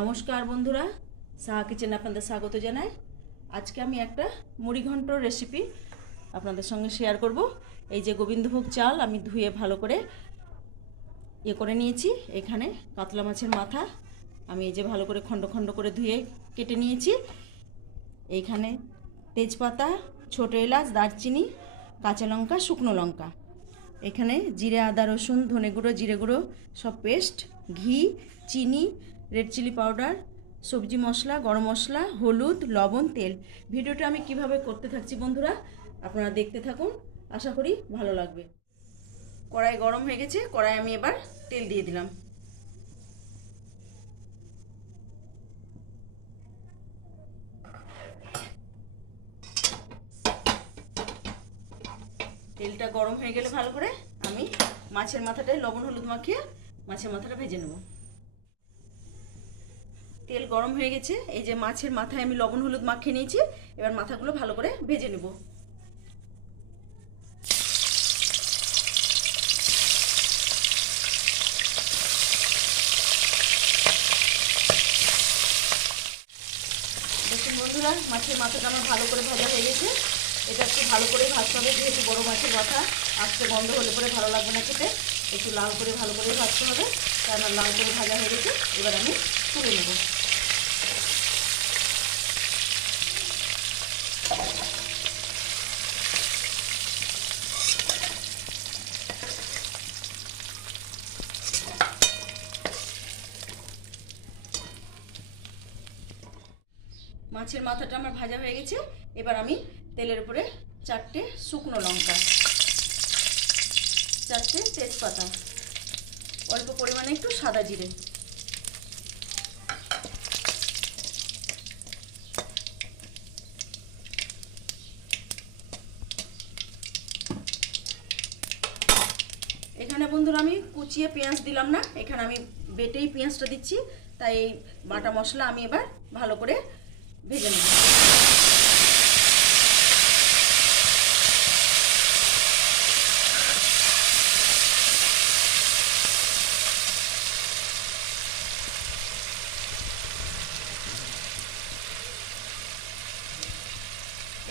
নমস্কার বন্ধুরা, সাহা কিচেন আপনাদের স্বাগত জানাই। আজকে আমি একটা মুড়ি ঘন্ট রেসিপি আপনাদের সঙ্গে শেয়ার করব। এই যে গোবিন্দভোগ চাল আমি ধুয়ে ভালো করে ইয়ে করে নিয়েছি। এখানে কাতলা মাছের মাথা আমি এই যে ভালো করে খণ্ড খণ্ড করে ধুয়ে কেটে নিয়েছি। এইখানে তেজপাতা, ছোটো এলাচ, দারচিনি, কাঁচা লঙ্কা, শুকনো লঙ্কা। এখানে জিরে, আদা, রসুন, ধনে গুঁড়ো, জিরে গুঁড়ো, সব পেস্ট ঘি, চিনি রেড চিলি পাউডার সবজি মশলা, গরম মশলা, হলুদ, লবণ, তেল। ভিডিওটা আমি কীভাবে করতে থাকছি বন্ধুরা, আপনারা দেখতে থাকুন। আশা করি ভালো লাগবে। কড়াই গরম হয়ে গেছে, কড়াই আমি এবার তেল দিয়ে দিলাম। তেলটা গরম হয়ে গেলে ভালো করে আমি মাছের মাথাটায়, লবণ, হলুদ মাখিয়ে মাছের মাথাটা ভেজে নেব। তেল গরম হয়ে গেছে। এই যে মাছের মাথায় আমি লবণ, হলুদ মাখিয়ে নিয়েছি। এবার মাথাগুলো ভালো করে ভেজে নেব। বন্ধুরা, মাছের মাথাটা আমার ভালো করে ভাজা হয়ে গেছে। এটা একটু ভালো করে ভাজতে হবে, যেহেতু বড়ো মাছের মাথা আস্তে বন্ধ হলে পরে ভালো লাগবে না খেতে। একটু লাল করে ভালো করে ভাজতে হবে। তাই আমার লাল করে ভাজা হয়ে গেছে, এবার আমি তুলে নেব। মাছের মাথাটা আমার ভাজা হয়ে গেছে। এবার আমি তেলের উপরে চারটে শুকনো লঙ্কা চারটে তেজপাতা। অল্প পরিমাণে একটু সাদা জিরে। এখানে বন্ধুরা আমি কুচিয়ে পেঁয়াজ দিলাম না, এখানে আমি বেটেই পেঁয়াজটা দিচ্ছি, তাই বাটা মশলা আমি এবার ভালো করে ভেজে নেব।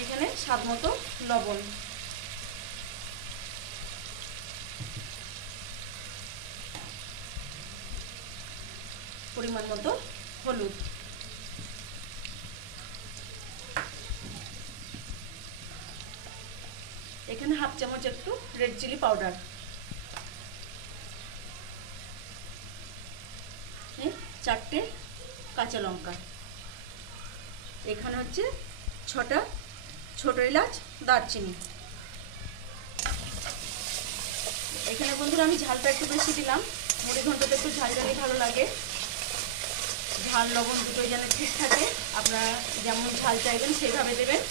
এখানে স্বাদ মতো লবণ। পরিমাণ মতো হলুদ। এখানে হাফ চামচ একটু রেড চিলি পাউডার। চারটে কাঁচা লঙ্কা। এখানে হচ্ছে ছটা ছোট এলাচ, দারচিনি। এখানে বন্ধুরা আমি ঝালটা একটু বেশি দিলাম। মুড়ি ঘন্টটা একটু ঝাল ঝালি ভালো লাগে। ঝাল, লবণ দুটোই যেন ঠিক থাকে। আপনারা যেমন ঝাল চাইবেন সেইভাবে দেবেন।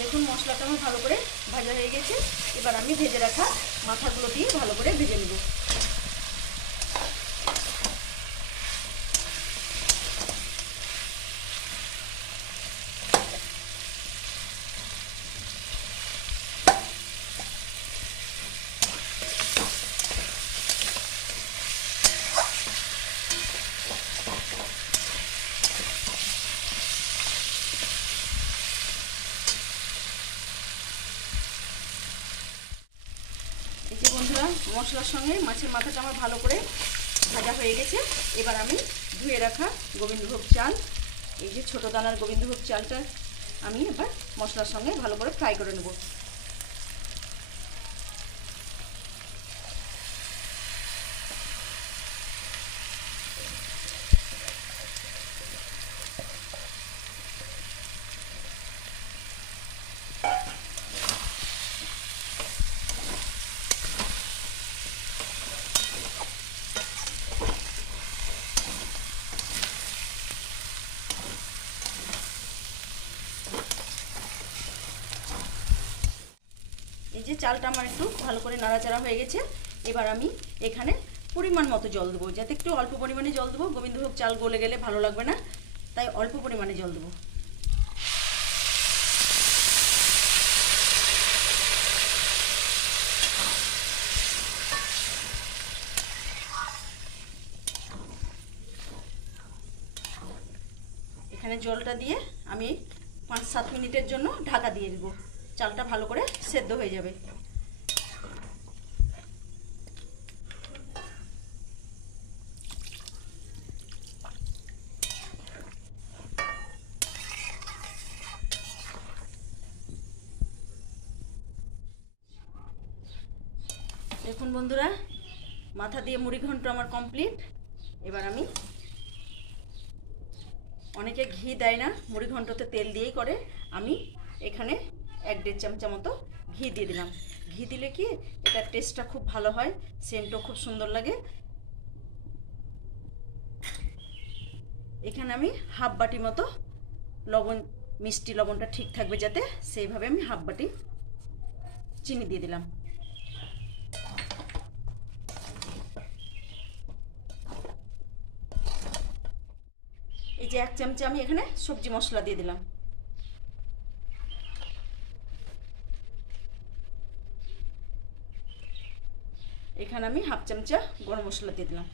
দেখুন, মশলাটা আমার ভালো করে ভাজা হয়ে গেছে। এবার আমি ভেজে রাখা মাথাগুলো দিয়ে ভালো করে ভেজে নেব এই যে বন্ধুরা মশলার সঙ্গে মাছের মাথাটা আমার ভালো করে ভাজা হয়ে গেছে। এবার আমি ধুয়ে রাখা গোবিন্দভোগ চাল। এই যে ছোটো দানার গোবিন্দভোগ চালটা আমি এবার মশলার সঙ্গে ভালো করে ফ্রাই করে নেব। যে চালটা আমার একটু ভালো করে নাড়াচাড়া হয়ে গেছে, এবার আমি এখানে পরিমাণ মতো জল দেবো। যাতে একটু অল্প পরিমাণে জল দেবো। গোবিন্দভোগ চাল গলে গেলে ভালো লাগবে না, তাই অল্প পরিমাণে জল দেবো। এখানে জলটা দিয়ে আমি পাঁচ সাত মিনিটের জন্য ঢাকা দিয়ে দেবো। চালটা ভালো করে সেদ্ধ হয়ে যাবে। দেখুন বন্ধুরা, মাথা দিয়ে মুড়ি ঘন্ট আমার কমপ্লিট এবার আমি অনেকে ঘি দেয় না, মুড়ি ঘন্টতে তেল দিয়েই করে। আমি এখানে এক দেড় চামচা মতো ঘি দিয়ে দিলাম। ঘি দিলে কি এটার টেস্টটা খুব ভালো হয় সেন্টও খুব সুন্দর লাগে। এখানে আমি হাফ বাটি মতো লবণ, মিষ্টি লবণটা ঠিক থাকবে যাতে সেইভাবে আমি হাফ বাটি চিনি দিয়ে দিলাম। এই যে এক চামচা আমি এখানে সবজি মশলা দিয়ে দিলাম। এখানে আমি হাফ চামচা গরম মশলা দিয়ে দিলাম।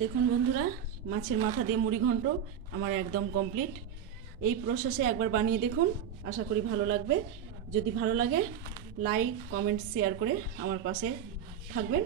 দেখুন বন্ধুরা, মাছের মাথা দিয়ে মুড়ি ঘন্ট আমার একদম কমপ্লিট এই প্রসেসে একবার বানিয়ে দেখুন, আশা করি ভালো লাগবে। যদি ভালো লাগে লাইক কমেন্ট শেয়ার করে আমার পাশে থাকবেন।